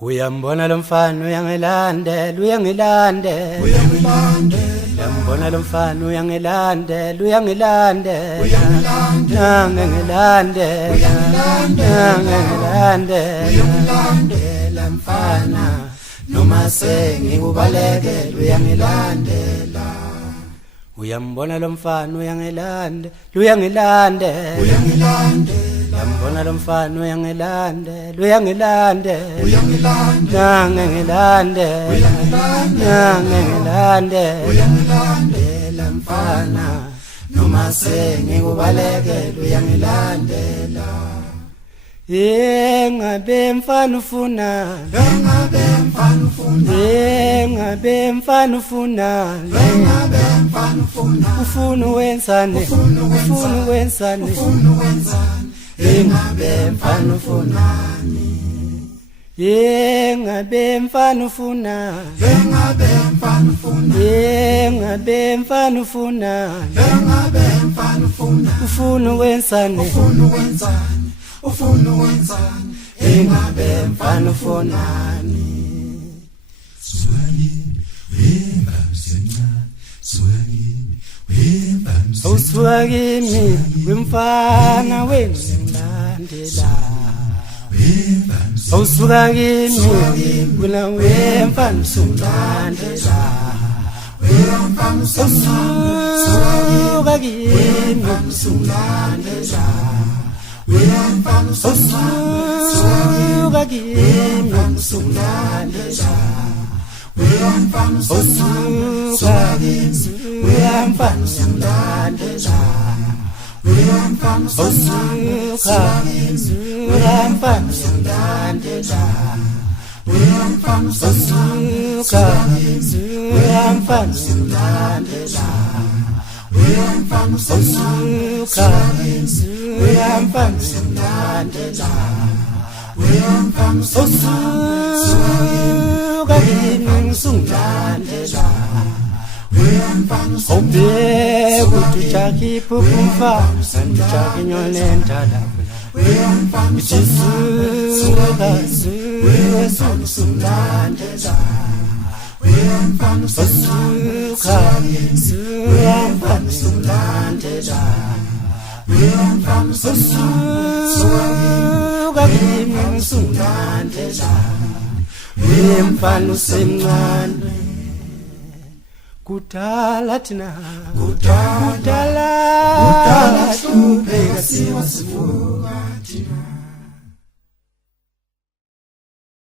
Uyambona lo mfana uyangilandela uyangilandela uyambona lo mfana uyangilandela uyangilandela nangilandela mfana noma sengikubalekela uyangilandela uyambona lo mfana uyangilandela uyangilandela uyambona lo mfana uyangilandela uyangilandela nangilandela mfana noma sengikubalekela uyangilandela ngabe mfana ufuna ngabe mfana ufuna ufuna wenzani ngabe mfana ufunani ngabe mfana ufuna ngabe mfana ufuna ufuna wenzani ngabe mfana ufunani Uswagimi wemfana wengilandela Uswagimi wena wemfana sungilandela Uswagimi sungilandela Uswagimi sungilandela uyamfana sungilandela uyamfana sungilandela uyamfana sungilandela uyamfana sungilandela uyamfana sungilandela Obbe kutuchaki pupumfa santuchaki nyolentala Isuka sungilandela Isuka sungilandela sungilandela Mfana usemncane kudala thina kudala hlupheka siwa sivuka thina